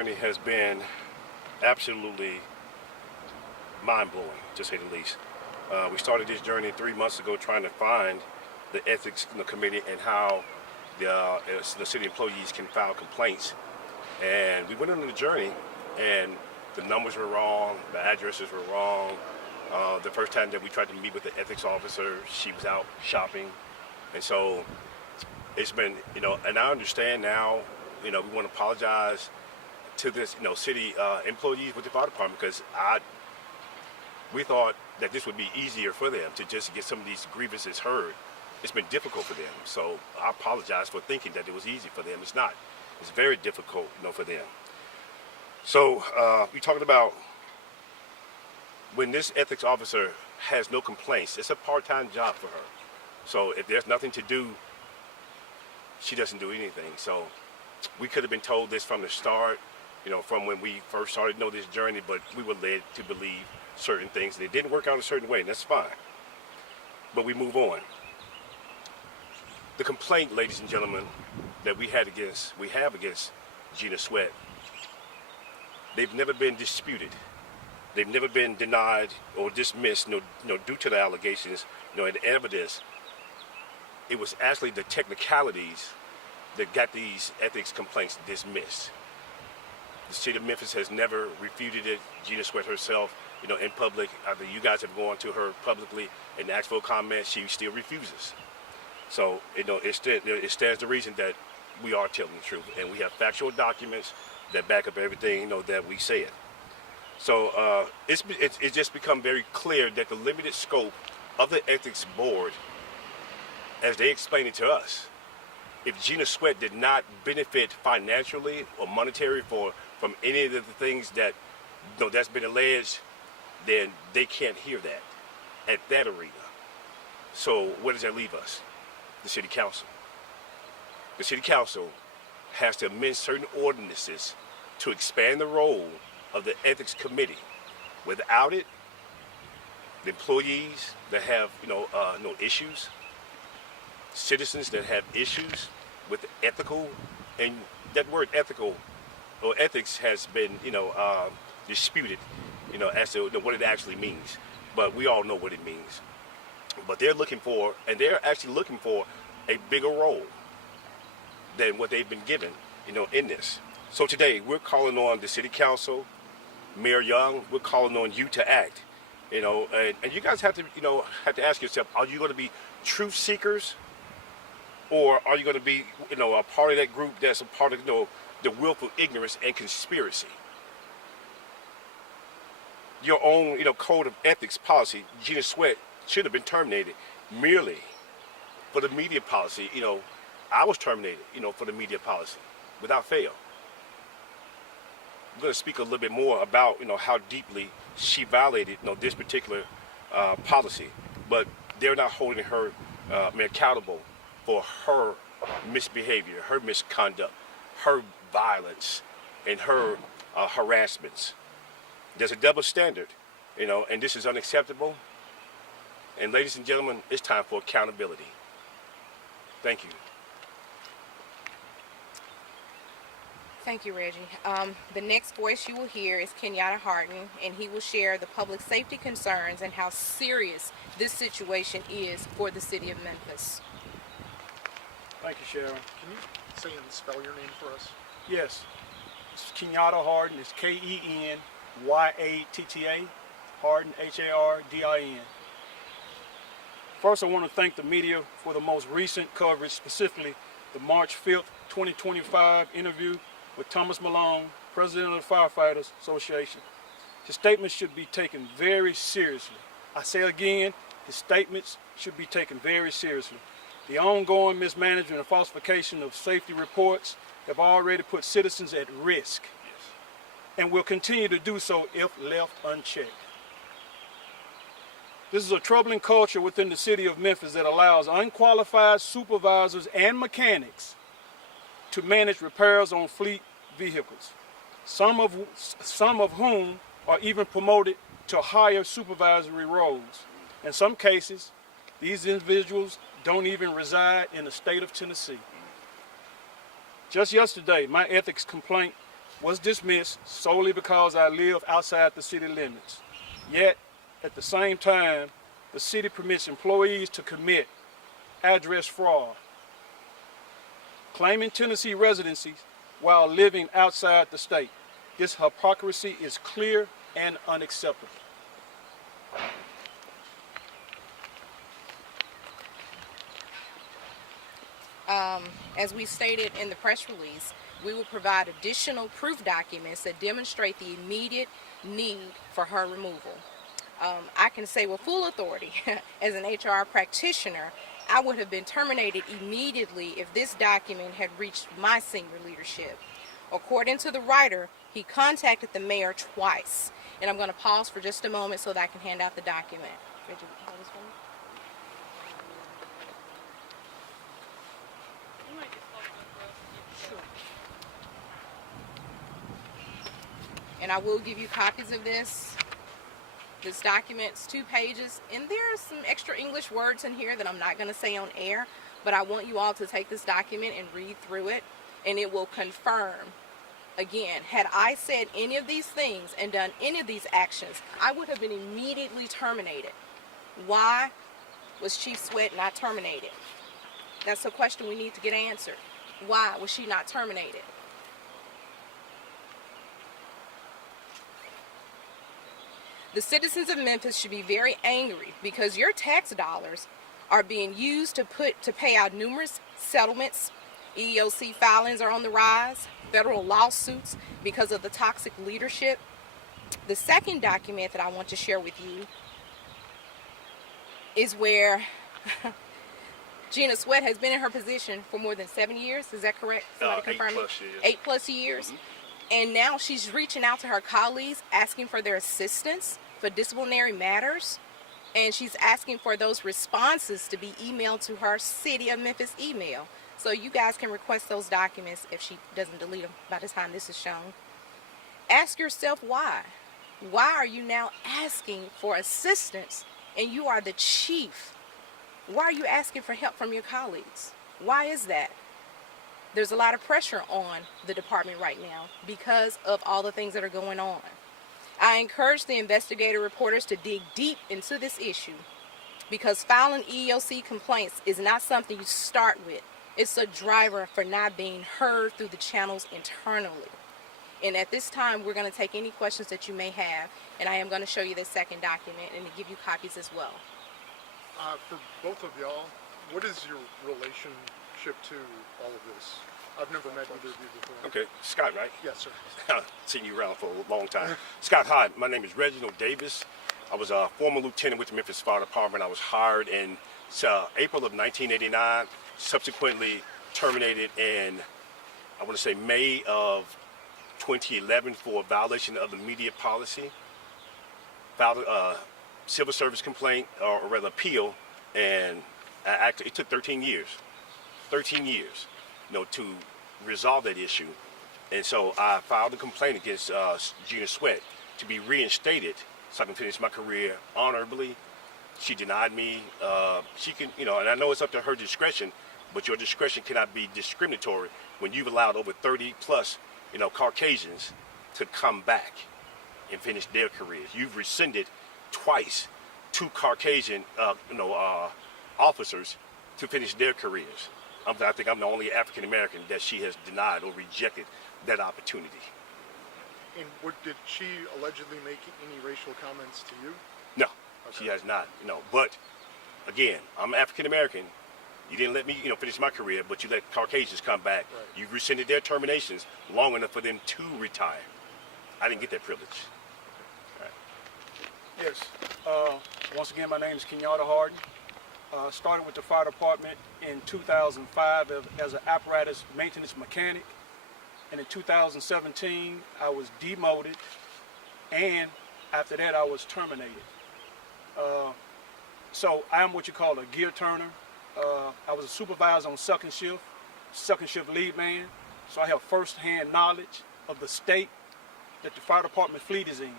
journey has been absolutely mind-blowing, to say the least. We started this journey 3 months ago trying to find the ethics committee and how the city employees can file complaints. And we went on the journey, and the numbers were wrong, the addresses were wrong. The first time that we tried to meet with the ethics officer, she was out shopping. And so it's been, and I understand now, we want to apologize to this, city employees with the fire department, because we thought that this would be easier for them to just get some of these grievances heard. It's been difficult for them. So I apologize for thinking that it was easy for them. It's not. It's very difficult, for them. So we talked about when this ethics officer has no complaints, it's a part-time job for her. So if there's nothing to do, she doesn't do anything. So we could have been told this from the start, from when we first started to know this journey, but we were led to believe certain things. They didn't work out a certain way, and that's fine. But we move on. The complaint, ladies and gentlemen, that we have against Gina Sweat, they've never been disputed. They've never been denied or dismissed, due to the allegations, and evidence. It was actually the technicalities that got these ethics complaints dismissed. The city of Memphis has never refuted it. Gina Sweat herself, in public, after you guys have gone to her publicly and asked for a comment, she still refuses. So, it stands to reason that we are telling the truth, and we have factual documents that back up everything, that we said. So, it's just become very clear that the limited scope of the ethics board, as they explained it to us, if Gina Sweat did not benefit financially or monetary from any of the things that that's been alleged, then they can't hear that at that arena. So where does that leave us? The city council. The city council has to amend certain ordinances to expand the role of the ethics committee. Without it, the employees that have no issues, citizens that have issues with ethical, and that word ethical or ethics has been disputed as to what it actually means, but we all know what it means. But they're actually looking for a bigger role than what they've been given in this. So today we're calling on the city council, Mayor Young, we're calling on you to act, and you guys have to ask yourself, are you going to be truth seekers, or are you going to be a part of that group that's a part of the willful ignorance and conspiracy? Your own code of ethics policy, Gina Sweat should have been terminated merely for the media policy. I was terminated for the media policy without fail. I'm going to speak a little bit more about how deeply she violated this particular policy, but they're not holding her accountable for her misbehavior, her misconduct, her violence, and her harassments. There's a double standard, and this is unacceptable. And ladies and gentlemen, it's time for accountability. Thank you. Thank you, Reggie. The next voice you will hear is Kenyatta Harden, and he will share the public safety concerns and how serious this situation is for the city of Memphis. Thank you, Sharon. Can you say and spell your name for us? Yes. It's Kenyatta Harden. It's Kenyatta, Harden, Hardin. First, I want to thank the media for the most recent coverage, specifically the March 5th, 2025 interview with Thomas Malone, President of the Firefighters Association. His statements should be taken very seriously. I say again, his statements should be taken very seriously. The ongoing mismanagement and falsification of safety reports have already put citizens at risk, and will continue to do so if left unchecked. This is a troubling culture within the city of Memphis that allows unqualified supervisors and mechanics to manage repairs on fleet vehicles, some of whom are even promoted to higher supervisory roles. In some cases, these individuals don't even reside in the state of Tennessee. Just yesterday, my ethics complaint was dismissed solely because I live outside the city limits. Yet, at the same time, the city permits employees to commit address fraud, claiming Tennessee residency while living outside the state. This hypocrisy is clear and unacceptable. As we stated in the press release, we will provide additional proof documents that demonstrate the immediate need for her removal. I can say with full authority, as an HR practitioner, I would have been terminated immediately if this document had reached my senior leadership. According to the writer, he contacted the mayor twice. And I'm going to pause for just a moment so that I can hand out the document. Reggie, hold this for me. And I will give you copies of this. This document's 2 pages, and there are some extra English words in here that I'm not going to say on air, but I want you all to take this document and read through it, and it will confirm. Again, had I said any of these things and done any of these actions, I would have been immediately terminated. Why was Chief Sweat not terminated? That's a question we need to get answered. Why was she not terminated? The citizens of Memphis should be very angry because your tax dollars are being used to pay out numerous settlements. EEOC filings are on the rise, federal lawsuits because of the toxic leadership. The second document that I want to share with you is where Gina Sweat has been in her position for more than 7 years. Is that correct? Somebody confirm me? 8+ years. 8+ years. Mm-hmm. And now she's reaching out to her colleagues, asking for their assistance for disciplinary matters. And she's asking for those responses to be emailed to her City of Memphis email. So you guys can request those documents if she doesn't delete them by the time this is shown. Ask yourself why. Why are you now asking for assistance and you are the chief? Why are you asking for help from your colleagues? Why is that? There's a lot of pressure on the department right now because of all the things that are going on. I encourage the investigative reporters to dig deep into this issue because filing EEOC complaints is not something you start with. It's a driver for not being heard through the channels internally. And at this time, we're going to take any questions that you may have, and I am going to show you this second document and to give you copies as well. For both of y'all, what is your relationship to all of this? I've never met either of you before. Okay, Scott, right? Yes, sir. Seen you around for a long time. Scott, hi. My name is Reginald Davis. I was a former lieutenant with the Memphis Fire Department. I was hired in April of 1989, subsequently terminated in, I want to say, May of 2011 for a violation of the media policy. Filed a civil service complaint, or rather appeal, and it took 13 years. 13 years, to resolve that issue. And so I filed a complaint against Gina Sweat to be reinstated so I can finish my career honorably. She denied me. She can, and I know it's up to her discretion, but your discretion cannot be discriminatory when you've allowed over 30 plus, Caucasians to come back and finish their careers. You've rescinded twice 2 Caucasian, officers to finish their careers. I think I'm the only African American that she has denied or rejected that opportunity. And did she allegedly make any racial comments to you? No, Okay. she has not. But again, I'm African American. You didn't let me, finish my career, but you let Caucasians come back. Right. You rescinded their terminations long enough for them to retire. I didn't get that privilege. Yes. Once again, my name is Kenyatta Harden. Started with the fire department in 2005 as an apparatus maintenance mechanic. And in 2017, I was demoted. And after that, I was terminated. So I am what you call a gear turner. I was a supervisor on second shift lead man. So I have first-hand knowledge of the state that the fire department fleet is in.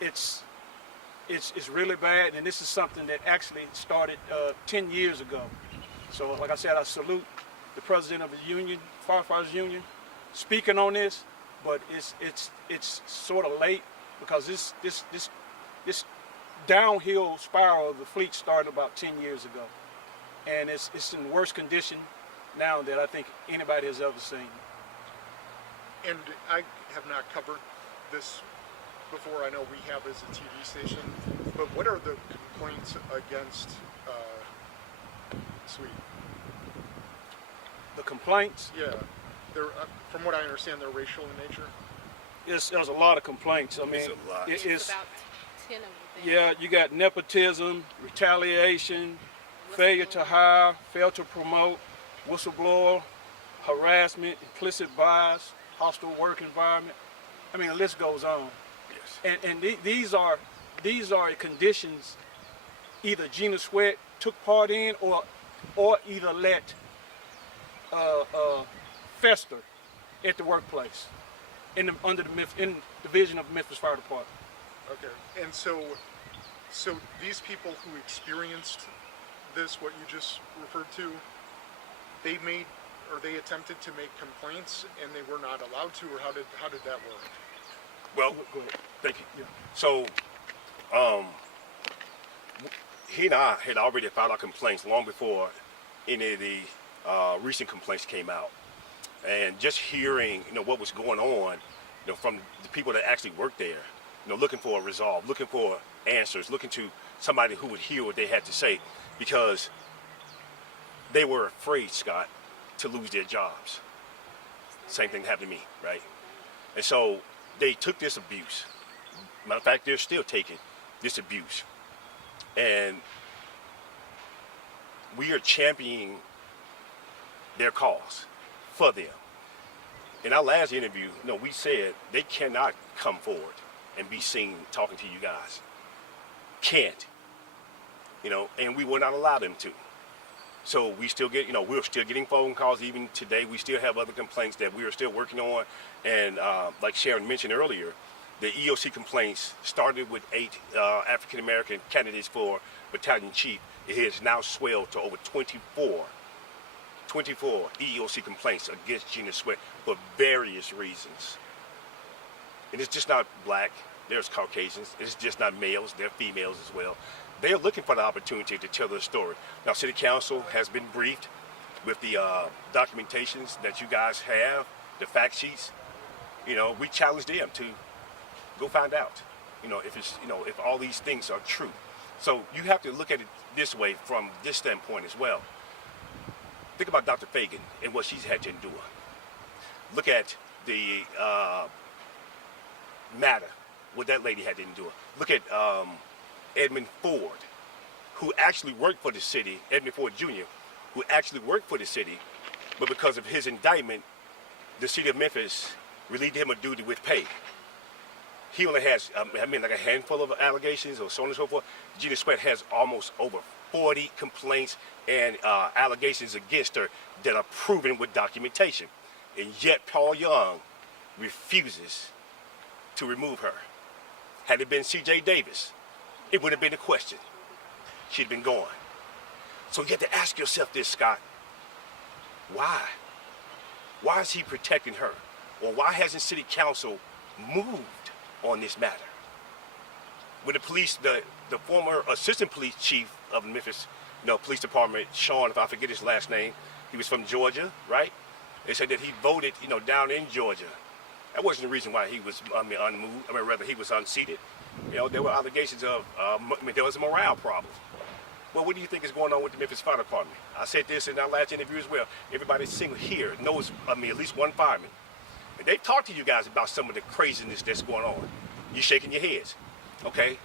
It's really bad, and this is something that actually started 10 years ago. So like I said, I salute the president of the union, Firefighters Union, speaking on this, but it's sort of late because this downhill spiral of the fleet started about 10 years ago, and it's in worse condition now that I think anybody has ever seen. And I have not covered this before. I know we have as a TV station, but what are the complaints against Sweet? The complaints, Yeah, they're from what I understand, they're racial in nature. there's a lot of complaints. I mean, It's a lot. it's About 10 of them. yeah, you got nepotism, retaliation, failure to hire, fail to promote, whistleblower, harassment, implicit bias, hostile work environment. I mean, the list goes on. Yes. And these are conditions either Gina Sweat took part in or either let fester at the workplace under the division of the Memphis Fire Department. Okay, and so these people who experienced this, what you just referred to, they attempted to make complaints and they were not allowed to, or how did that work? Well, Go ahead. thank you. Yeah. So, he and I had already filed our complaints long before any of the recent complaints came out. And just hearing, what was going on, from the people that actually worked there, looking for a resolve, looking for answers, looking to somebody who would hear what they had to say, because they were afraid, Scott, to lose their jobs. Same thing happened to me, right? And so they took this abuse. Matter of fact, they're still taking this abuse. And we are championing their cause for them. In our last interview, we said they cannot come forward and be seen talking to you guys. Can't. And we will not allow them to. So we still get, we're still getting phone calls. Even today, we still have other complaints that we are still working on. And like Sharon mentioned earlier, the EOC complaints started with 8 African-American candidates for battalion chief. It has now swelled to over 24 EEOC complaints against Gina Sweat for various reasons. And it's just not black, there's Caucasians, it's just not males, they're females as well. They're looking for the opportunity to tell their story. Now, City Council has been briefed with the documentations that you guys have, the fact sheets. We challenge them to go find out, if all these things are true. So you have to look at it this way from this standpoint as well. Think about Dr. Fagan and what she's had to endure. Look at the matter, what that lady had to endure. Look at Edmund Ford, who actually worked for the city, Edmund Ford Jr., who actually worked for the city, but because of his indictment, the city of Memphis relieved him of duty with pay. He only has, like a handful of allegations or so on and so forth. Gina Sweat has almost over 40 complaints and allegations against her that are proven with documentation. And yet Paul Young refuses to remove her. Had it been C.J. Davis, it would have been a question. She'd been gone. So you have to ask yourself this, Scott. Why? Why is he protecting her? Or why hasn't City Council moved on this matter? With the police, the former assistant police chief of Memphis, police department, Sean, if I forget his last name, he was from Georgia, right? They said that he voted, down in Georgia. That wasn't the reason why he was, unmoved. Rather, he was unseated. There were allegations of, there was a morale problem. Well, what do you think is going on with the Memphis Fire Department? I said this in our last interview as well. Everybody single here knows, at least one fireman. And they've talked to you guys about some of the craziness that's going on. You're shaking your heads, okay?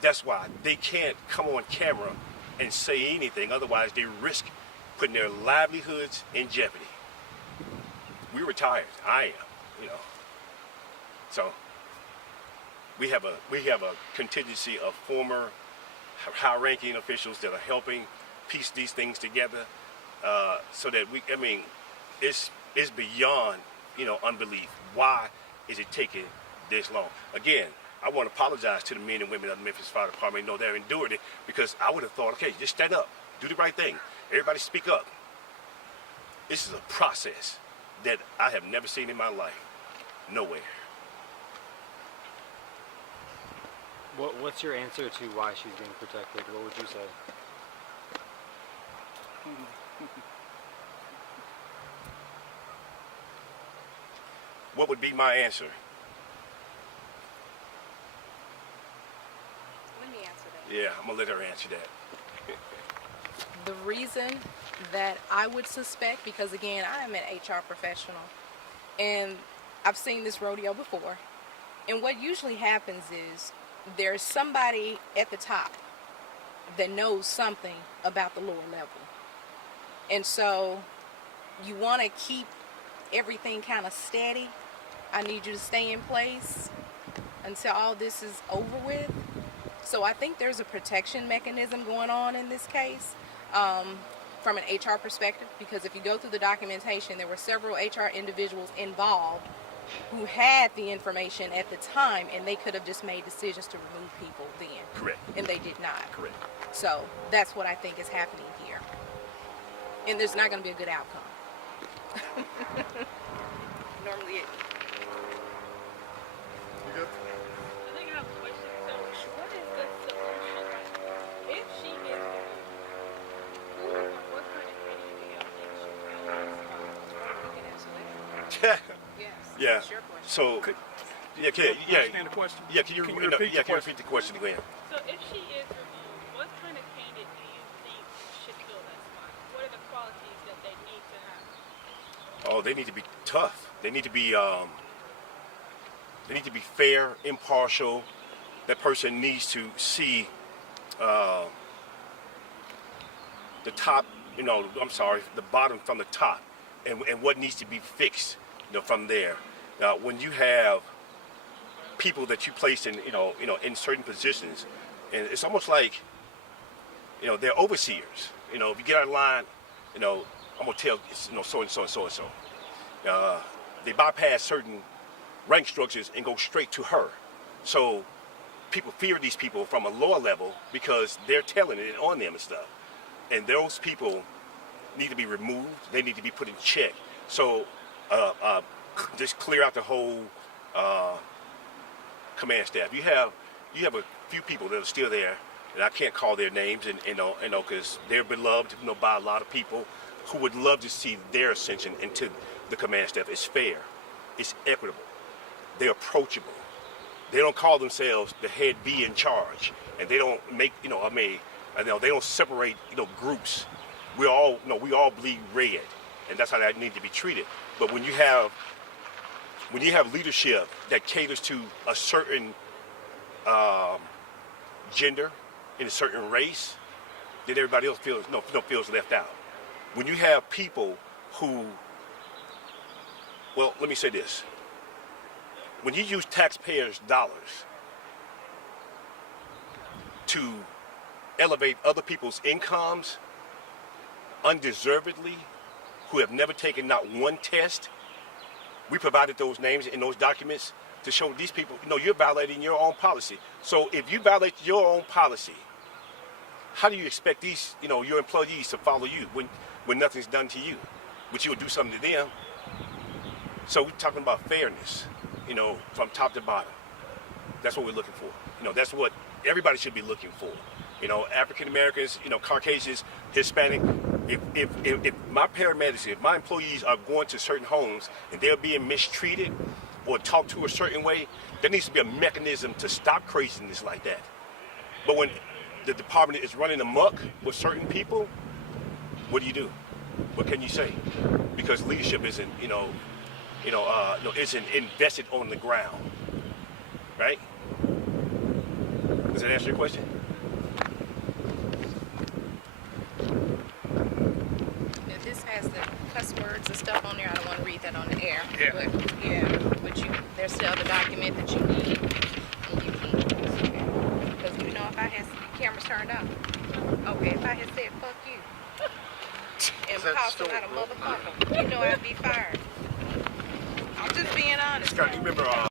That's why they can't come on camera and say anything. Otherwise, they risk putting their livelihoods in jeopardy. We're retired. I am, So we have a contingency of former high-ranking officials that are helping piece these things together, so that it's beyond unbelief. Why is it taking this long? Again, I want to apologize to the men and women of the Memphis Fire Department. They're enduring it, because I would have thought, okay, just stand up, do the right thing. Everybody speak up. This is a process. that I have never seen in my life. Nowhere. What's your answer to why she's being protected? What would you say? What would be my answer? Let me answer that. Yeah, I'm gonna let her answer that. The reason that I would suspect, because again, I am an HR professional and I've seen this rodeo before, and what usually happens is there's somebody at the top that knows something about the lower level. And so you want to keep everything kind of steady. I need you to stay in place until all this is over with. So I think there's a protection mechanism going on in this case from an HR perspective, because if you go through the documentation, there were several HR individuals involved who had the information at the time, and they could have just made decisions to remove people then. Correct. And they did not. Correct. So that's what I think is happening here. And there's not going to be a good outcome. Normally it. You good? I think I have a question. So, what is the solution? Like, if she is what kind of candidate do y'all think she You can answer that. Yes. Yeah. That's your question. So, Understand the question? yeah. Can you repeat the question again? So, if she is removed, what kind of candidate do you think should fill that spot? What are the qualities that they need to have? Oh, they need to be tough. They need to be fair, impartial. That person needs to see the top, the bottom from the top, and what needs to be fixed, from there. When you have people that you place in, in certain positions, and it's almost like, they're overseers. If you get out of line, I'm gonna tell, so and so and so and so. They bypass certain rank structures and go straight to her. So people fear these people from a lower level because they're telling it on them and stuff. And those people need to be removed. They need to be put in check. So just clear out the whole command staff. You have a few people that are still there, and I can't call their names, and because they're beloved, by a lot of people who would love to see their ascension into the command staff. It's fair, it's equitable, they're approachable. They don't call themselves the head B in charge, and they don't make they don't separate groups. We all bleed red, and that's how that need to be treated. But when you have leadership that caters to a certain gender in a certain race, then everybody else feels left out. When you have people who, well, let me say this. When you use taxpayers' dollars to elevate other people's incomes undeservedly, who have never taken not one test, we provided those names in those documents to show these people, you're violating your own policy. So if you violate your own policy, how do you expect these, your employees to follow you when nothing's done to you? But you'll do something to them. So we're talking about fairness, from top to bottom. That's what we're looking for. That's what everybody should be looking for. African Americans, Caucasians, Hispanic. If my paramedics, if my employees are going to certain homes and they're being mistreated or talked to a certain way, there needs to be a mechanism to stop craziness like that. But when the department is running amok with certain people, what do? What can you say? Because leadership isn't, isn't invested on the ground, right? Does that answer your question? If this has the cuss words and stuff on there, I don't want to read that on the air. Yeah. But there's still the document that you need, and you can. Because if I had cameras turned off, okay, if I had said fuck you and called him out a motherfucker, I'd be fired. I'm just being honest. Scott, do you remember?